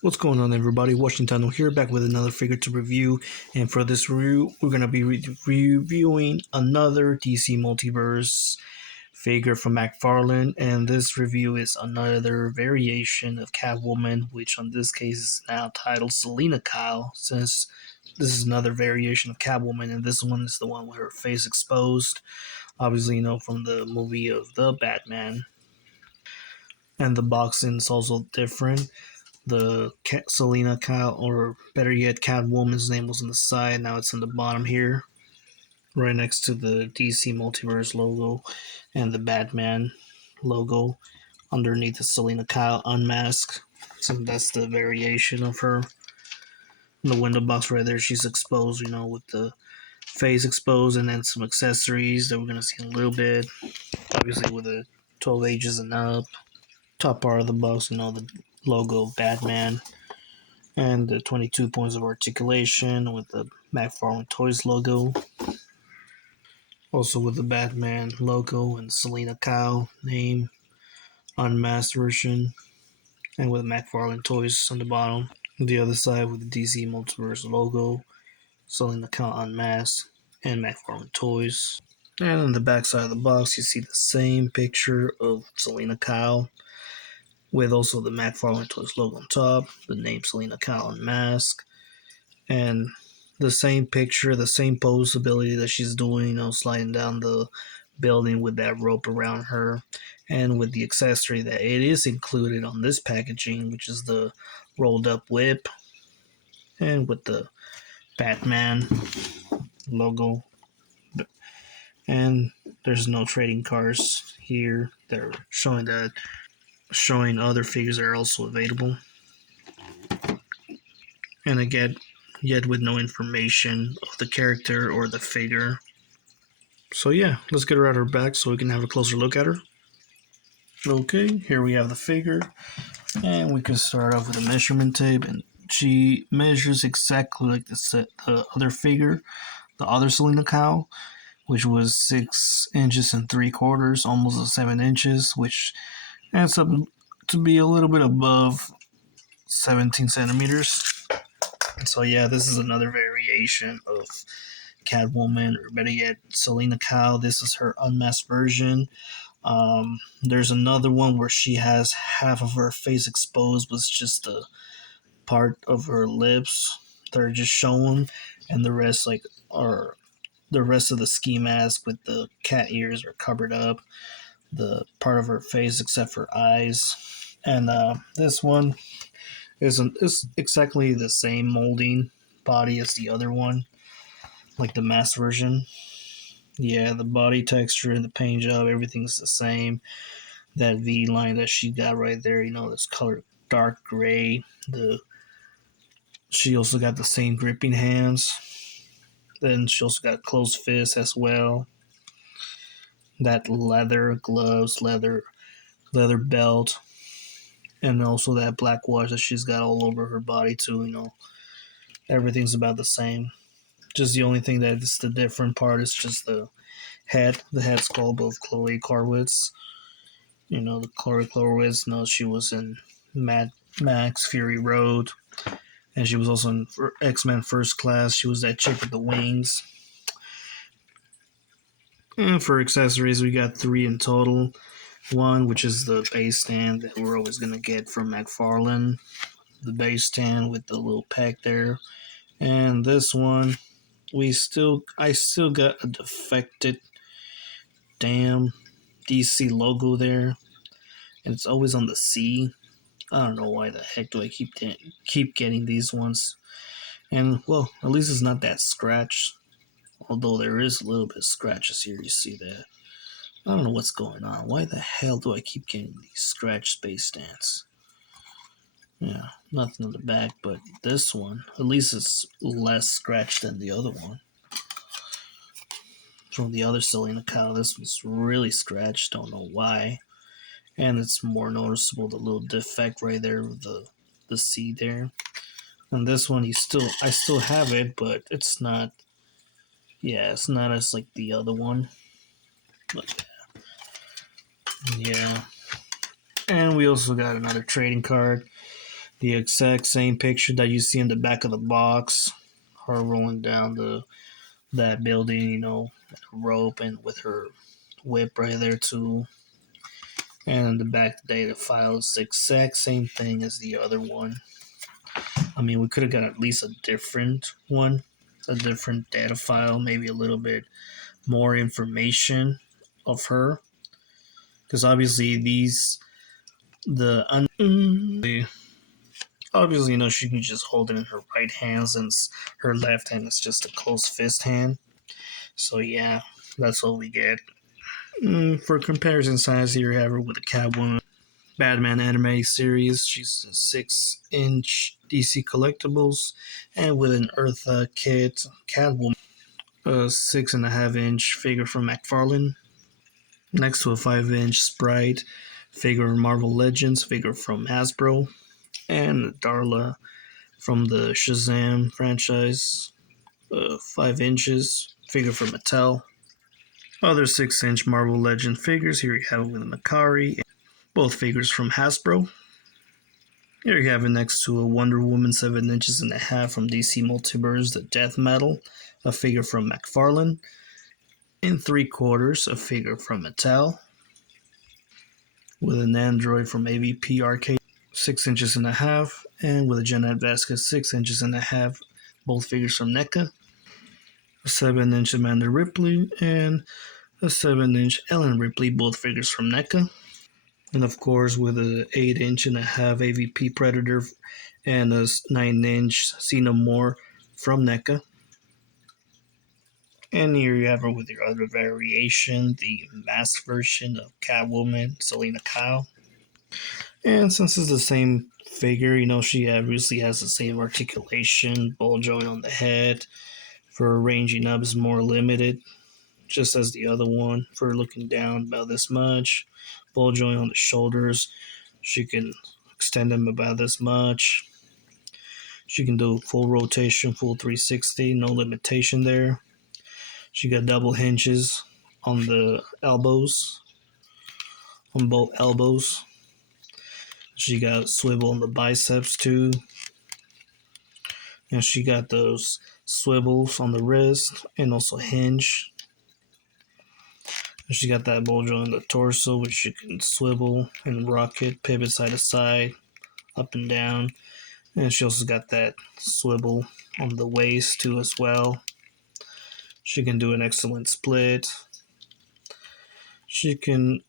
What's going on, everybody? Washington here, back with another figure to review. And for this review, we're going to be reviewing another DC Multiverse figure from McFarlane. And this review is another variation of Catwoman, which on this case is now titled Selina Kyle, since this is another variation of Catwoman, and this one is the one with her face exposed. Obviously, from the movie of The Batman. And the boxing is also different. The Selina Kyle, or better yet, Catwoman's name was on the side. Now it's on the bottom here, right next to the DC Multiverse logo and the Batman logo. Underneath the Selina Kyle Unmasked. So that's the variation of her. In the window box right there, she's exposed, with the face exposed, and then some accessories that we're gonna see in a little bit. Obviously, with the 12 ages and up. Top part of the box, the logo of Batman. And the 22 points of articulation with the McFarlane Toys logo. Also with the Batman logo and Selina Kyle name, Unmasked version, and with McFarlane Toys on the bottom. The other side with the DC Multiverse logo, Selina Kyle Unmasked, and McFarlane Toys. And on the back side of the box, you see the same picture of Selina Kyle, with also the McFarlane Toys logo on top, the name Selina Kyle Unmasked, and the same picture, the same pose ability that she's doing, sliding down the building with that rope around her, and with the accessory that it is included on this packaging, which is the rolled up whip, and with the Batman logo. And there's no trading cards here. They're showing other figures that are also available. And again, yet with no information of the character or the figure. So yeah, let's get her at her back so we can have a closer look at her. Okay, here we have the figure, and we can start off with a measurement tape, and she measures exactly like the other figure, the other Selina Kyle, which was 6 inches and 3/4, almost 7 inches, which adds up to be a little bit above 17 centimeters. So yeah, this is another variation of Catwoman, or better yet, Selina Kyle. This is her unmasked version. There's another one where she has half of her face exposed with just the part of her lips that are just shown, and the rest are the rest of the ski mask with the cat ears are covered up. The part of her face except for eyes, and this one is exactly the same molding body as the other one, like the mask version. Yeah, the body texture and the paint job, everything's the same. That V line that she got right there, this color dark gray. She also got the same gripping hands. Then she also got closed fists as well. That leather gloves, leather belt, and also that black wash that she's got all over her body too. Everything's about the same. Just the only thing that is the different part is just the head sculpt of Chloe Carwitz. The Chloe Carwitz. She was in Mad Max Fury Road, and she was also in X-Men First Class. She was that chick with the wings. And for accessories, we got 3 in total. One, which is the base stand that we're always going to get from McFarlane. The base stand with the little peg there. And this one, I still got a defected damn DC logo there. And it's always on the C. I don't know why the heck do I keep getting these ones. And, well, at least it's not that scratched. Although there is a little bit of scratches here, you see that. I don't know what's going on. Why the hell do I keep getting these scratch space stands? Yeah, nothing on the back, but this one, at least it's less scratched than the other one. From the other Selina Kyle, this one's really scratched, don't know why. And it's more noticeable, the little defect right there with the C there. And this one, I still have it, but it's not as like the other one. But yeah. And we also got another trading card. The exact same picture that you see in the back of the box, her rolling down the that building, rope and with her whip right there too. And in the back, the data file is the exact same thing as the other one. I mean, we could have got at least a different one, a different data file, maybe a little bit more information of her, because obviously obviously she can just hold it in her right hand since her left hand is just a closed fist hand. So yeah, that's what we get. For comparison size, here you have her with a Catwoman Batman anime series. She's a 6-inch DC collectibles, and with an Eartha kit, Catwoman, a 6.5-inch figure from McFarlane, next to a 5-inch Sprite figure Marvel Legends figure from Hasbro, and Darla from the Shazam franchise, 5 inches figure from Mattel. Other 6-inch Marvel Legend figures, here you have it with Makari, both figures from Hasbro. Here you have it next to a Wonder Woman 7 inches and a half from DC Multiverse, the Death Metal, a figure from McFarlane, in 3/4, a figure from Mattel, with an android from AVP Arcade, 6 inches and a half, and with a Janet Vasquez 6 inches and a half, both figures from NECA, a 7-inch Amanda Ripley, and a 7-inch Ellen Ripley, both figures from NECA. And of course, with a 8-inch and a half AVP Predator and a 9-inch Xenomorph from NECA. And here you have her with your other variation, the masked version of Catwoman Selina Kyle. And since it's the same figure, she obviously has the same articulation, ball joint on the head. For ranging up is more limited, just as the other one. For looking down about this much, ball joint on the shoulders, she can extend them about this much. She can do full rotation, full 360, no limitation there. She got double hinges on the elbows, on both elbows. She got swivel on the biceps too. And she got those swivels on the wrist and also hinge. And she got that ball joint on the torso, which you can swivel and rocket, pivot side to side, up and down. And she also got that swivel on the waist too as well. She can do an excellent split. She can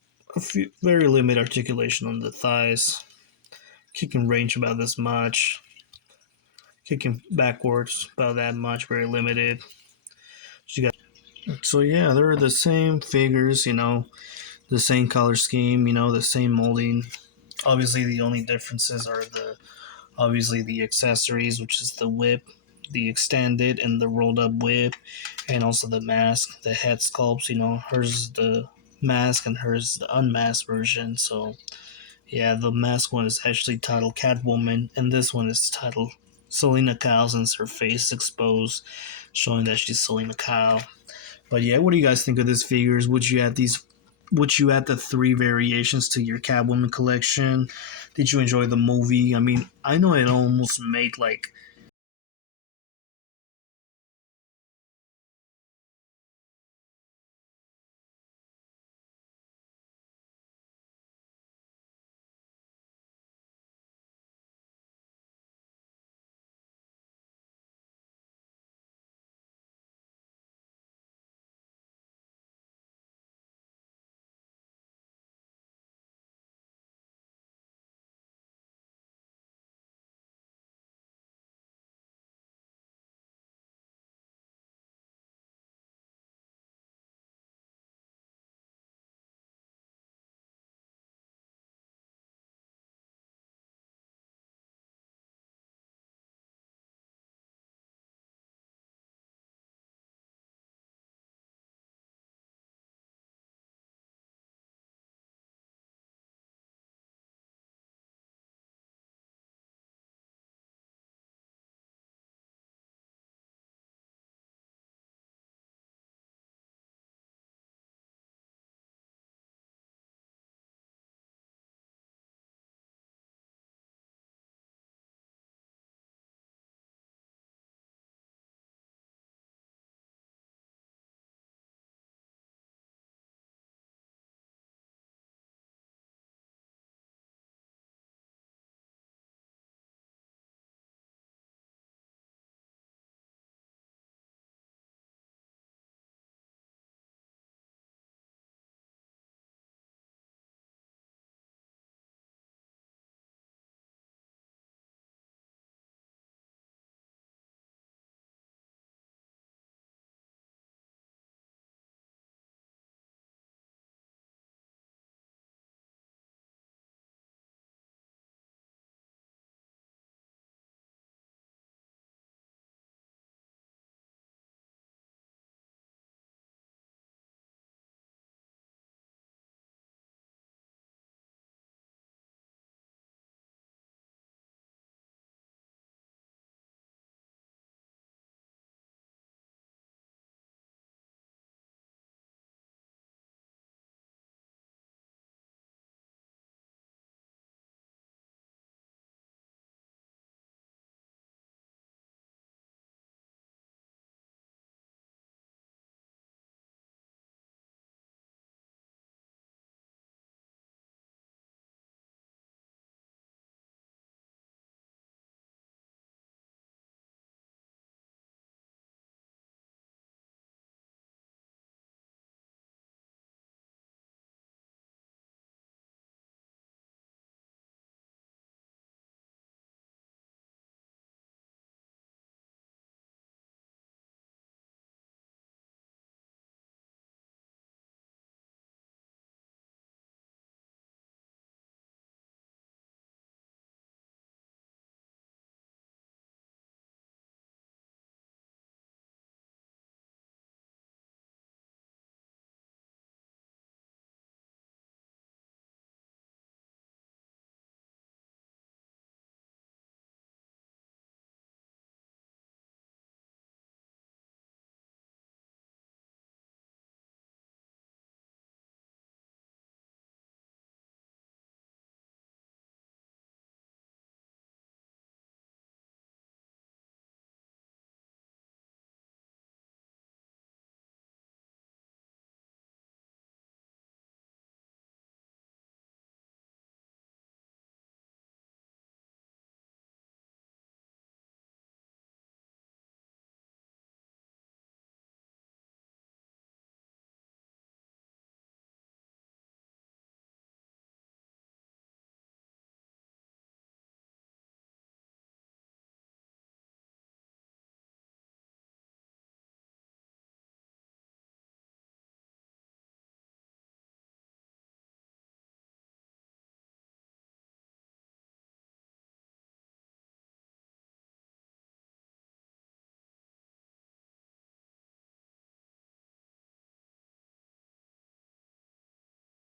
very limited articulation on the thighs. Kicking range about this much. Kicking backwards about that much, very limited. She got so yeah, they're the same figures, the same color scheme, the same molding. Obviously, the only differences are the accessories, which is the whip, the extended and the rolled up whip, and also the mask, the head sculpts. Hers is the mask and hers is the unmasked version. So yeah, the mask one is actually titled Catwoman, and this one is titled Selina Kyle since her face is exposed, showing that she's Selina Kyle. But yeah, what do you guys think of this figures? Would you add the 3 variations to your Catwoman collection? Did you enjoy the movie? I mean, I know it almost made like